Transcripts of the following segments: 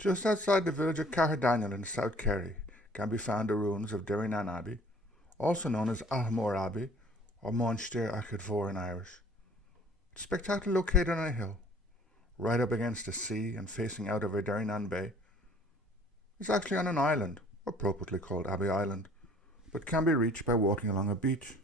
Just outside the village of Caherdaniel in South Kerry can be found the ruins of Derrynane Abbey, also known as Archaeology Abbey or Monster Abbey in Irish. It's spectacularly located on a hill, right up against the sea and facing out over Derrynane Bay. It's actually on an island, appropriately called Abbey Island, but can be reached by walking along a beach.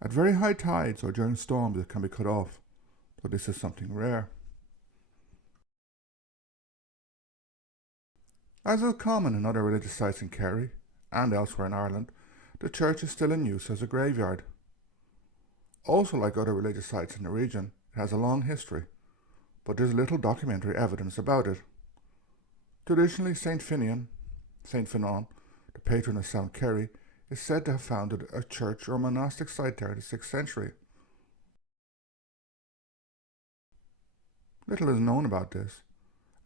At very high tides or during storms it can be cut off, though this is something rare. As is common in other religious sites in Kerry and elsewhere in Ireland, the church is still in use as a graveyard. Also, like other religious sites in the region, it has a long history, but there's little documentary evidence about it. Traditionally, St Finian, the patron of South Kerry, is said to have founded a church or monastic site there in the 6th century. Little is known about this,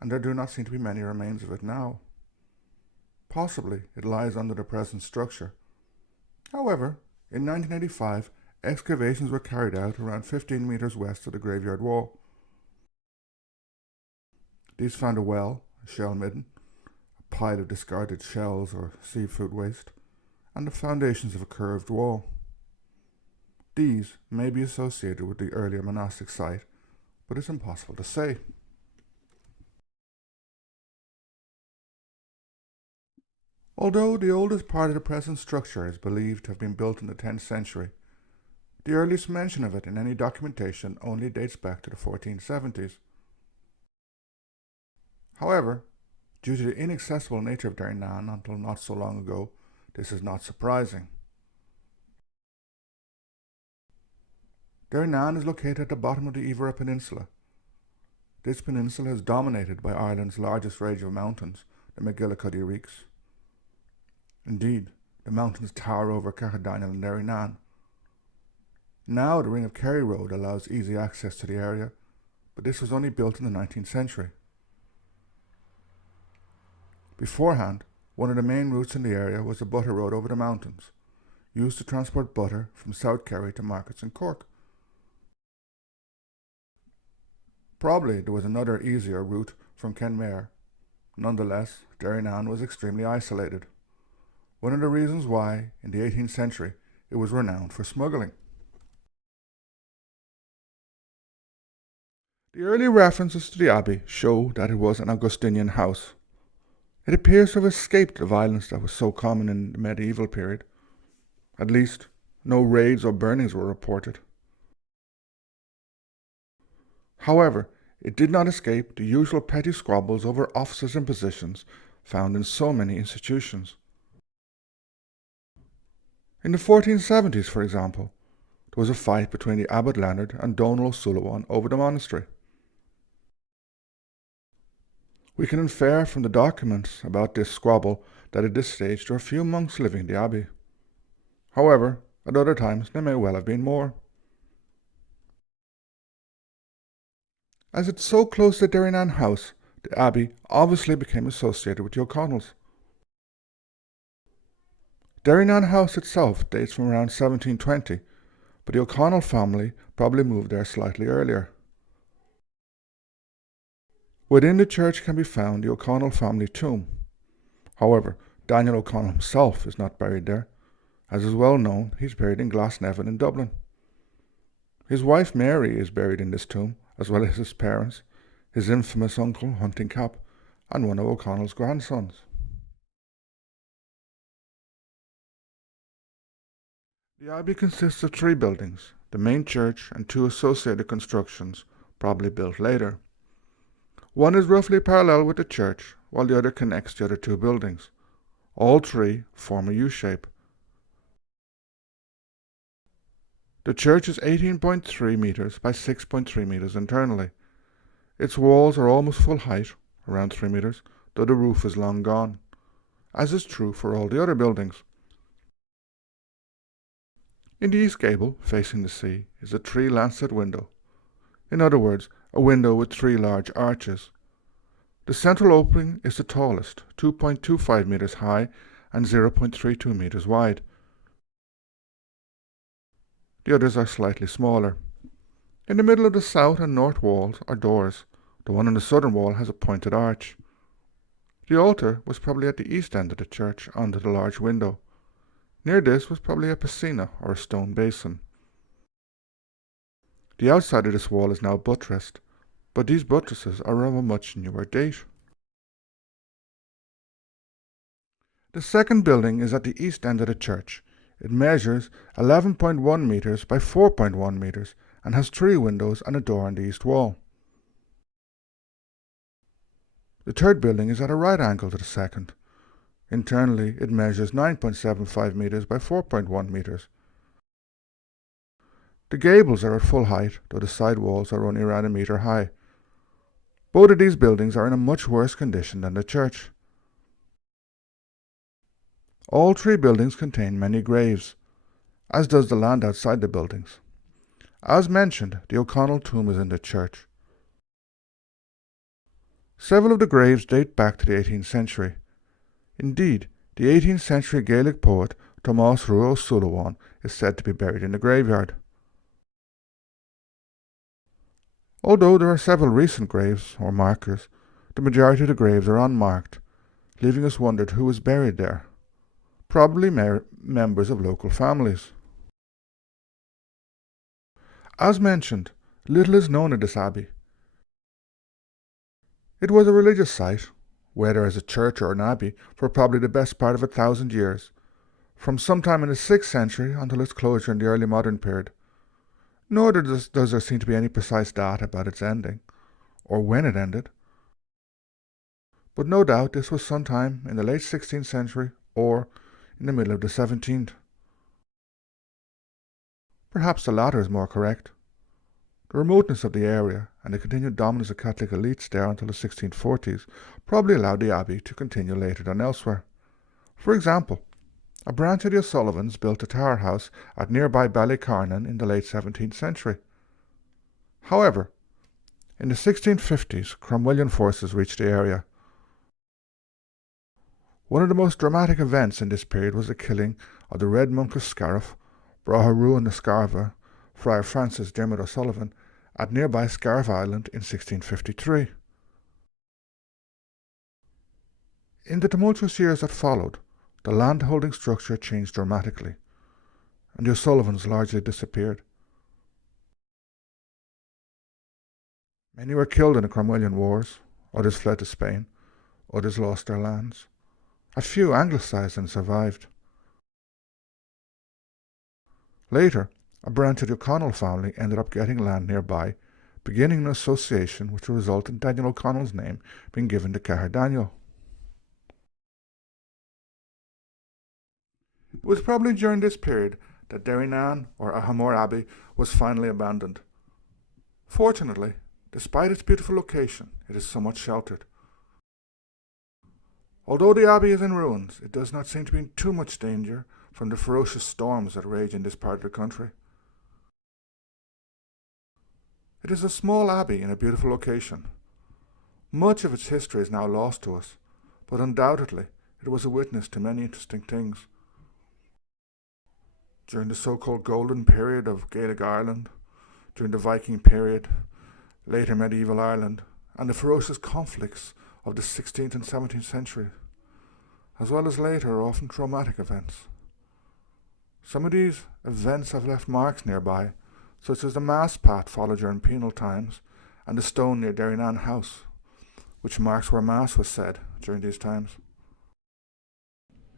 and there do not seem to be many remains of it now. Possibly it lies under the present structure. However, in 1985, excavations were carried out around 15 metres west of the graveyard wall. These found a well, a shell midden, a pile of discarded shells or seafood waste, and the foundations of a curved wall. These may be associated with the earlier monastic site, but it's impossible to say. Although the oldest part of the present structure is believed to have been built in the 10th century, the earliest mention of it in any documentation only dates back to the 1470s. However, due to the inaccessible nature of Derrynane until not so long ago, this is not surprising. Derrynane is located at the bottom of the Iveragh Peninsula. This peninsula is dominated by Ireland's largest range of mountains, the McGillicuddy Reeks. Indeed, the mountains tower over Caherdaniel and Derrynane. Now the Ring of Kerry Road allows easy access to the area, but this was only built in the 19th century. Beforehand, one of the main routes in the area was the butter road over the mountains, used to transport butter from South Kerry to markets in Cork. Probably there was another easier route from Kenmare. Nonetheless, Derrynane was extremely isolated. One of the reasons why, in the 18th century, it was renowned for smuggling. The early references to the abbey show that it was an Augustinian house. It appears to have escaped the violence that was so common in the medieval period. At least, no raids or burnings were reported. However, it did not escape the usual petty squabbles over offices and positions found in so many institutions. In the 1470s, for example, there was a fight between the Abbot Leonard and Donal O'Sullivan over the monastery. We can infer from the documents about this squabble that at this stage there were few monks living in the abbey. However, at other times there may well have been more. As it's so close to Derrynane House, the abbey obviously became associated with the O'Connells. Derrynane House itself dates from around 1720, but the O'Connell family probably moved there slightly earlier. Within the church can be found the O'Connell family tomb. However, Daniel O'Connell himself is not buried there. As is well known, he's buried in Glasnevin in Dublin. His wife Mary is buried in this tomb, as well as his parents, his infamous uncle Hunting Cap, and one of O'Connell's grandsons. The abbey consists of 3 buildings, the main church and 2 associated constructions, probably built later. One is roughly parallel with the church, while the other connects the other 2 buildings. All 3 form a U-shape. The church is 18.3 metres by 6.3 metres internally. Its walls are almost full height, around 3 metres, though the roof is long gone, as is true for all the other buildings. In the east gable, facing the sea, is a 3-lancet window. In other words, a window with 3 large arches. The central opening is the tallest, 2.25 metres high and 0.32 metres wide. The others are slightly smaller. In the middle of the south and north walls are doors. The one on the southern wall has a pointed arch. The altar was probably at the east end of the church under the large window. Near this was probably a piscina or a stone basin. The outside of this wall is now buttressed, but these buttresses are of a much newer date. The second building is at the east end of the church. It measures 11.1 metres by 4.1 metres and has 3 windows and a door on the east wall. The third building is at a right angle to the second. Internally, it measures 9.75 metres by 4.1 metres. The gables are at full height, though the side walls are only around a metre high. Both of these buildings are in a much worse condition than the church. All 3 buildings contain many graves, as does the land outside the buildings. As mentioned, the O'Connell tomb is in the church. Several of the graves date back to the 18th century. Indeed, the 18th century Gaelic poet Tomás Rua Sullivan is said to be buried in the graveyard. Although there are several recent graves, or markers, the majority of the graves are unmarked, leaving us wondered who was buried there. Probably members of local families. As mentioned, little is known of this abbey. It was a religious site, whether as a church or an abbey, for probably the best part of 1,000 years, from sometime in the 6th century until its closure in the early modern period. Nor does there seem to be any precise data about its ending, or when it ended. But no doubt this was sometime in the late 16th century or in the middle of the 17th. Perhaps the latter is more correct. The remoteness of the area and the continued dominance of Catholic elites there until the 1640s probably allowed the abbey to continue later than elsewhere. For example, a branch of the O'Sullivans built a tower house at nearby Ballycarnan in the late 17th century. However, in the 1650s, Cromwellian forces reached the area. One of the most dramatic events in this period was the killing of the Red Monk of Scariff, Braharu na Scarva, Friar Francis Dermot O'Sullivan, at nearby Scariff Island in 1653. In the tumultuous years that followed, the land-holding structure changed dramatically, and the O'Sullivans largely disappeared. Many were killed in the Cromwellian Wars, others fled to Spain, others lost their lands. A few anglicised and survived. Later, a branch of the O'Connell family ended up getting land nearby, beginning an association which will result in Daniel O'Connell's name being given to Caherdaniel. It was probably during this period that Derrynane, or Ahamore Abbey, was finally abandoned. Fortunately, despite its beautiful location, it is somewhat sheltered. Although the abbey is in ruins, it does not seem to be in too much danger from the ferocious storms that rage in this part of the country. It is a small abbey in a beautiful location. Much of its history is now lost to us, but undoubtedly it was a witness to many interesting things. During the so-called golden period of Gaelic Ireland, during the Viking period, later medieval Ireland, and the ferocious conflicts of the 16th and 17th century, as well as later often traumatic events. Some of these events have left marks nearby, such as the mass path followed during penal times and the stone near Derrynane House, which marks where mass was said during these times.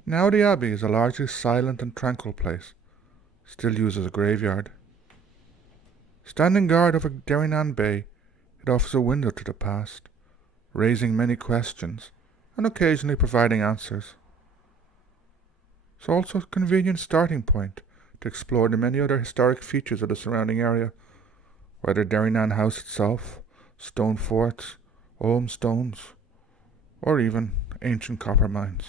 Now the abbey is a largely silent and tranquil place, still used as a graveyard. Standing guard over Derrynane Bay, it offers a window to the past, raising many questions and occasionally providing answers. It's also a convenient starting point to explore the many other historic features of the surrounding area, whether Derrynane House itself, stone forts, olm stones, or even ancient copper mines.